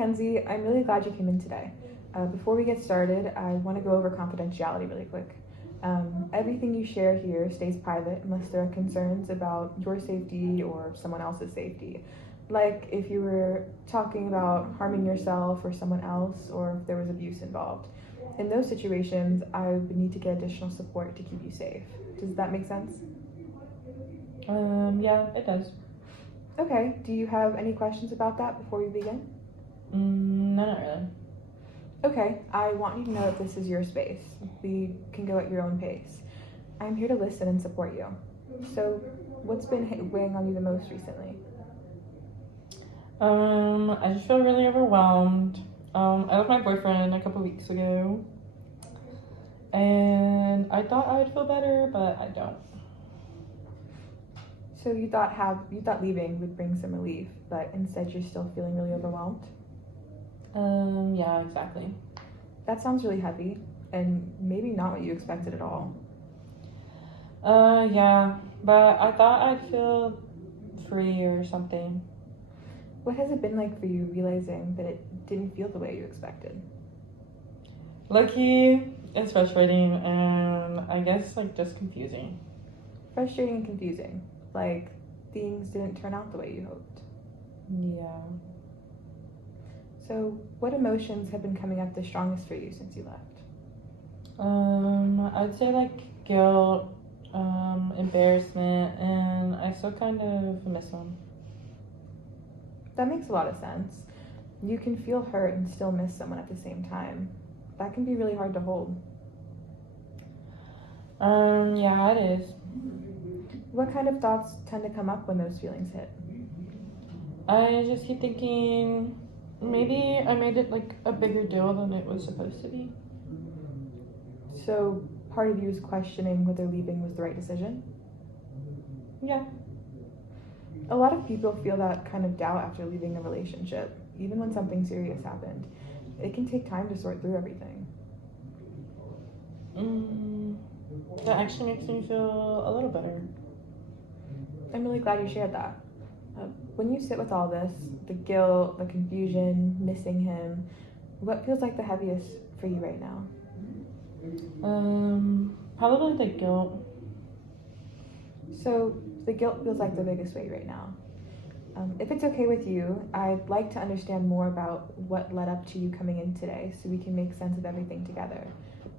Mackenzie. I'm really glad you came in today. Before we get started, I want to go over confidentiality really quick. Everything you share here stays private unless there are concerns about your safety or someone else's safety. Like if you were talking about harming yourself or someone else, or if there was abuse involved. In those situations, I would need to get additional support to keep you safe. Does that make sense? Yeah, it does. Okay, do you have any questions about that before we begin? No, not really. Okay, I want you to know that this is your space. We can go at your own pace. I'm here to listen and support you. So, what's been weighing on you the most recently? I just feel really overwhelmed. I left my boyfriend a couple weeks ago, and I thought I would feel better, but I don't. So you thought leaving would bring some relief, but instead you're still feeling really overwhelmed? Yeah, exactly. That sounds really heavy, and maybe not what you expected at all. Yeah, but I thought I'd feel free or something. What has it been like for you realizing that it didn't feel the way you expected? Lucky, it's frustrating and I guess just confusing. Frustrating and confusing. Like things didn't turn out the way you hoped. Yeah. So, what emotions have been coming up the strongest for you since you left? I'd say guilt, embarrassment, and I still kind of miss him. That makes a lot of sense. You can feel hurt and still miss someone at the same time. That can be really hard to hold. Yeah, it is. What kind of thoughts tend to come up when those feelings hit? I just keep thinking maybe I made it a bigger deal than it was supposed to be. So, part of you is questioning whether leaving was the right decision? Yeah. A lot of people feel that kind of doubt after leaving a relationship, even when something serious happened. It can take time to sort through everything. That actually makes me feel a little better. I'm really glad you shared that. When you sit with all this, the guilt, the confusion, missing him, what feels like the heaviest for you right now? Probably the guilt. So, the guilt feels like the biggest weight right now. If it's okay with you, I'd like to understand more about what led up to you coming in today so we can make sense of everything together.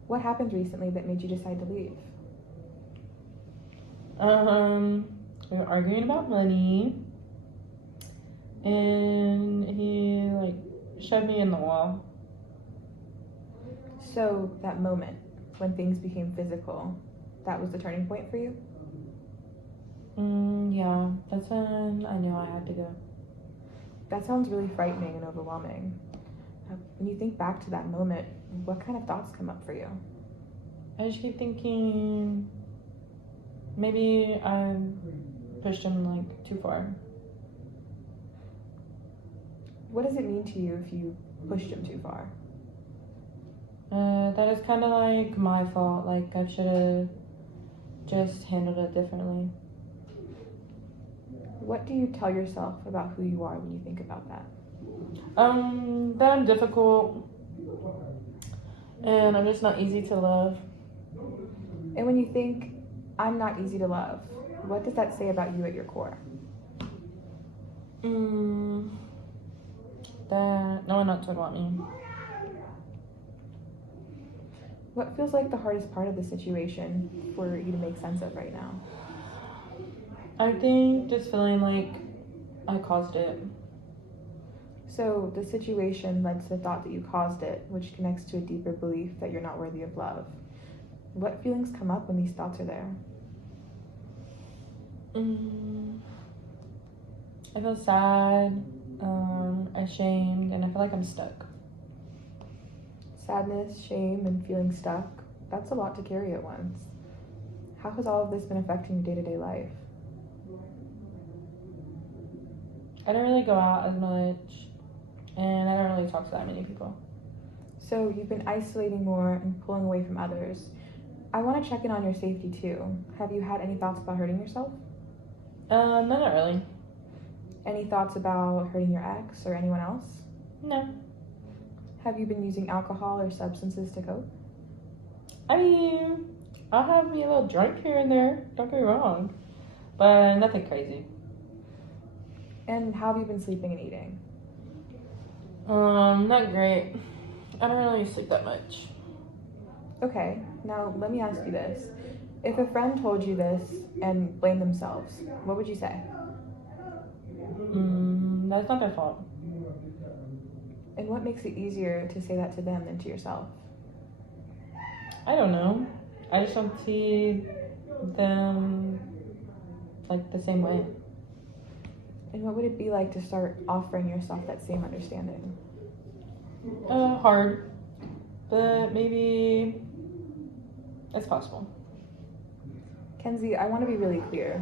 What happened recently that made you decide to leave? We were arguing about money, and he shoved me in the wall. So, that moment when things became physical, that was the turning point for you? Yeah, that's when I knew I had to go. That sounds really frightening and overwhelming. When you think back to that moment, what kind of thoughts come up for you? I just keep thinking maybe I pushed him too far. What does it mean to you if you pushed him too far? That is kind of my fault. I should have just handled it differently. What do you tell yourself about who you are when you think about that? That I'm difficult and I'm just not easy to love. And when you think, I'm not easy to love, what does that say about you at your core? That no one else would want me. What feels like the hardest part of the situation for you to make sense of right now? I think just feeling like I caused it. So the situation led to the thought that you caused it, which connects to a deeper belief that you're not worthy of love. What feelings come up when these thoughts are there? I feel sad, ashamed, and I feel like I'm stuck. Sadness, shame, and feeling stuck, that's a lot to carry at once. How has all of this been affecting your day-to-day life? I don't really go out as much, and I don't really talk to that many people. So you've been isolating more and pulling away from others. I want to check in on your safety too. Have you had any thoughts about hurting yourself? No, not really. Any thoughts about hurting your ex or anyone else? No. Have you been using alcohol or substances to cope? I mean, I'll have me a little drink here and there, don't get me wrong, but nothing crazy. And how have you been sleeping and eating? Not great. I don't really sleep that much. Okay, now let me ask you this. If a friend told you this and blamed themselves, what would you say? That's not their fault. And what makes it easier to say that to them than to yourself? I don't know. I just don't see them like the same way. And what would it be like to start offering yourself that same understanding? Hard, but maybe it's possible. Kenzie, I want to be really clear.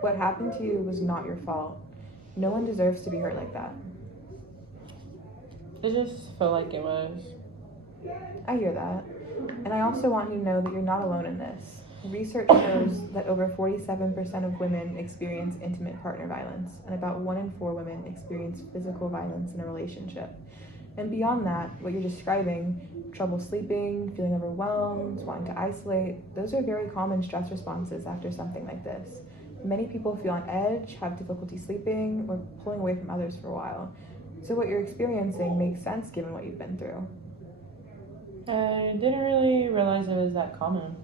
What happened to you was not your fault. No one deserves to be hurt like that. It just felt like it was. I hear that. And I also want you to know that you're not alone in this. Research shows that over 47% of women experience intimate partner violence, and about 1 in 4 women experience physical violence in a relationship. And beyond that, what you're describing, trouble sleeping, feeling overwhelmed, wanting to isolate, those are very common stress responses after something like this. Many people feel on edge, have difficulty sleeping, or pulling away from others for a while. So what you're experiencing makes sense given what you've been through. I didn't really realize it was that common.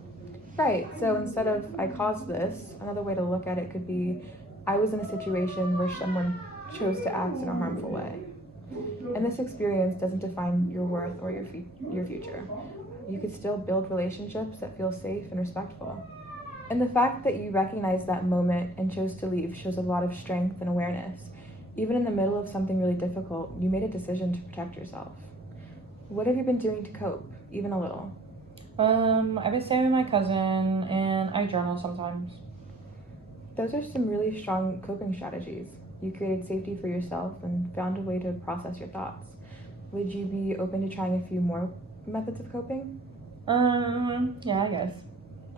Right, so instead of I caused this, another way to look at it could be I was in a situation where someone chose to act in a harmful way. And this experience doesn't define your worth or your future. You could still build relationships that feel safe and respectful. And the fact that you recognized that moment and chose to leave shows a lot of strength and awareness. Even in the middle of something really difficult, you made a decision to protect yourself. What have you been doing to cope, even a little? I've been staying with my cousin and I journal sometimes. Those are some really strong coping strategies. You created safety for yourself and found a way to process your thoughts. Would you be open to trying a few more methods of coping? Yeah, I guess.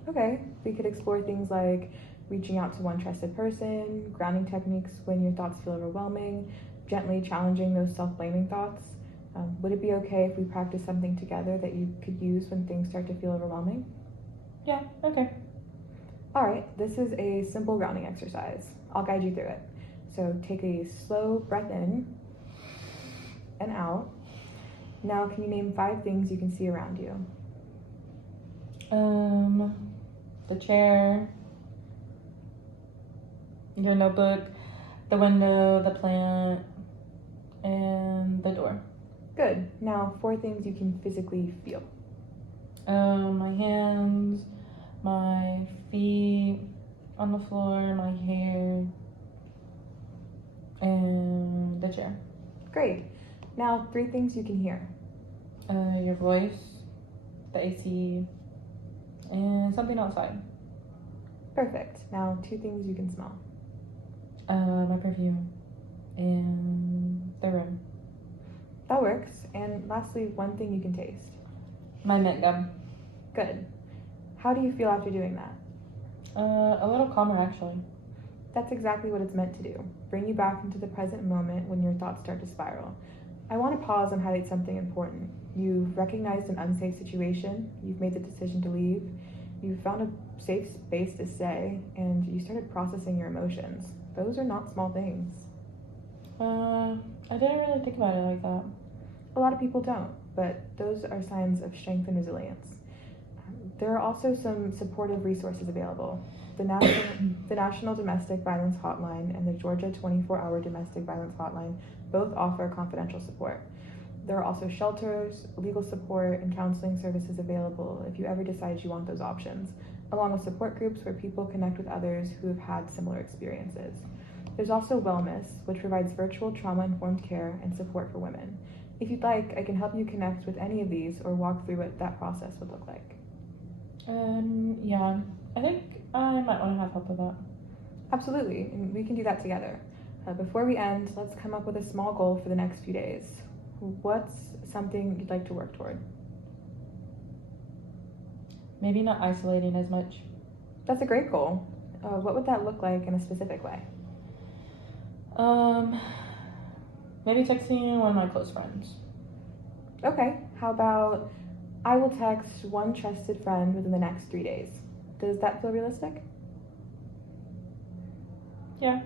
Okay, we could explore things like reaching out to one trusted person, grounding techniques when your thoughts feel overwhelming, gently challenging those self-blaming thoughts. Would it be okay if we practice something together that you could use when things start to feel overwhelming? Yeah, okay. All right, this is a simple grounding exercise. I'll guide you through it. So take a slow breath in and out. Now, can you name 5 things you can see around you? The chair, your notebook, the window, the plant, and the door. Good. Now, 4 things you can physically feel. My hands, my feet on the floor, my hair, and the chair. Great. Now, 3 things you can hear. Your voice, the AC, and something outside. Perfect. Now, 2 things you can smell. My perfume, and the room. That works. And lastly, 1 thing you can taste. My mint gum. Good. How do you feel after doing that? A little calmer, actually. That's exactly what it's meant to do. Bring you back into the present moment when your thoughts start to spiral. I want to pause and highlight something important. You've recognized an unsafe situation, you've made the decision to leave, you've found a safe space to stay, and you started processing your emotions. Those are not small things. I didn't really think about it like that. A lot of people don't, but those are signs of strength and resilience. There are also some supportive resources available. The National Domestic Violence Hotline and the Georgia 24-Hour Domestic Violence Hotline both offer confidential support. There are also shelters, legal support, and counseling services available if you ever decide you want those options, along with support groups where people connect with others who have had similar experiences. There's also Wellness, which provides virtual trauma-informed care and support for women. If you'd like, I can help you connect with any of these or walk through what that process would look like. Yeah, I think I might want to have help with that. Absolutely, and we can do that together. Before we end, let's come up with a small goal for the next few days. What's something you'd like to work toward? Maybe not isolating as much. That's a great goal. What would that look like in a specific way? Maybe texting one of my close friends. Okay, how about I will text one trusted friend within the next 3 days? Does that feel realistic? Yeah.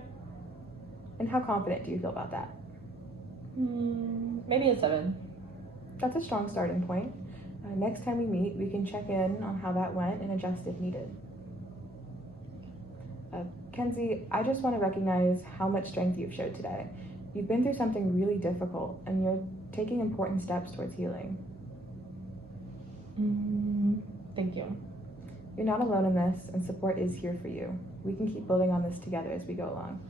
And how confident do you feel about that? Maybe a 7. That's a strong starting point. Next time we meet, we can check in on how that went and adjust if needed. Kenzie, I just want to recognize how much strength you've showed today. You've been through something really difficult, and you're taking important steps towards healing. Thank you. You're not alone in this, and support is here for you. We can keep building on this together as we go along.